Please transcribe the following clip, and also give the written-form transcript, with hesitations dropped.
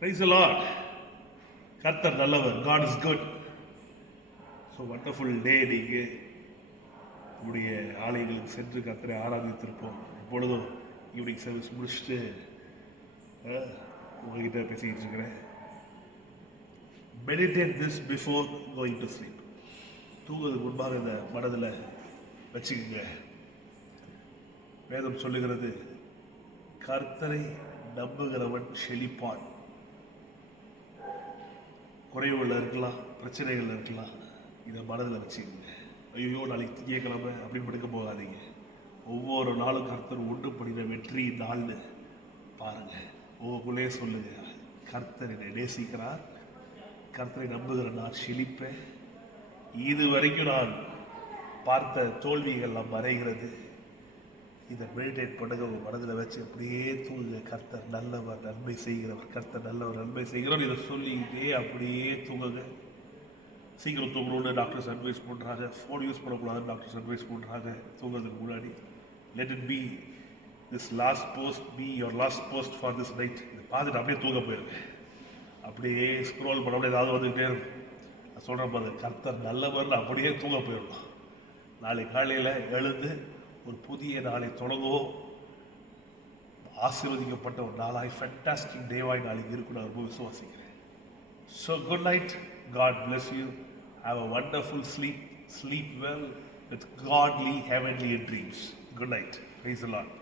Praise the Lord. கர்த்தர் நல்லவர். God is good. So wonderful டே. நீங்கள் உங்களுடைய ஆலயங்களுக்கு சென்று கர்த்தரை ஆராதித்திருப்போம். இப்பொழுதும் ஈவினிங் சர்வீஸ் முடிச்சுட்டு உங்ககிட்ட பேசிக்கிட்டு இருக்கிறேன். Meditate this before going to sleep. தூங்குறதுக்கு முன்பாக இந்த மனதில் வச்சுக்கோங்க. வேதம் சொல்லுகிறது, கர்த்தரை நம்புகிறவன் செழிப்பான். குறைவுகள் இருக்கலாம், பிரச்சனைகள் இருக்கலாம், இதை மனதில் வச்சுக்கோங்க. ஐயோ நாளைக்கு திங்கக்கிழமை அப்படின்னு படுக்க போகாதீங்க. ஒவ்வொரு நாளும் கர்த்தர் ஒன்று பண்ணின வெற்றி நாள்னு பாருங்க. உங்களுக்குள்ளே சொல்லுங்க, கர்த்தர் என்னை நேசிக்கிறார், கர்த்தரை நம்புகிற நான் செழிப்பேன். இது வரைக்கும் நான் பார்த்த தோல்விகள் எல்லாம் மறைகிறது. இதை மெடிடேட் பண்ணுங்க. உங்கள் மனதில் வச்சு அப்படியே தூங்குங்க. கர்த்தர் நல்லவர், நன்மை செய்கிறவர், கர்த்தர் நல்லவர், நன்மை செய்கிறவர், இதை சொல்லிக்கிட்டே அப்படியே தூங்குங்க. சீக்கிரம் தூங்கணும்னு டாக்டர்ஸ் அட்வைஸ் பண்ணுறாங்க. ஃபோன் யூஸ் பண்ணக்கூடாதுன்னு டாக்டர்ஸ் அட்வைஸ் பண்ணுறாங்க தூங்குறதுக்கு முன்னாடி. Let it be this last post be your last post for this night. இதை பார்த்துட்டு அப்படியே தூங்க போயிருங்க. அப்படியே ஸ்க்ரோல் பண்ண ஏதாவது வந்துக்கிட்டே இருக்கும். நான் சொல்கிறேன் பாரு, கர்த்தர் நல்லவர்னு அப்படியே தூங்க போயிடணும். நாளை காலையில் எழுந்து ஒரு புதிய நாளை தொடங்குவோம். ஆசீர்வதிக்கப்பட்ட ஒரு நாளாய், ஃபேண்டாஸ்டிக் டேவாய் நாளைக்கு இருக்குன்னு நான் ரொம்ப விசுவாசிக்கிறேன். So good night. God bless you. Have a wonderful sleep. Sleep well with godly heavenly dreams. Good night. Praise the Lord.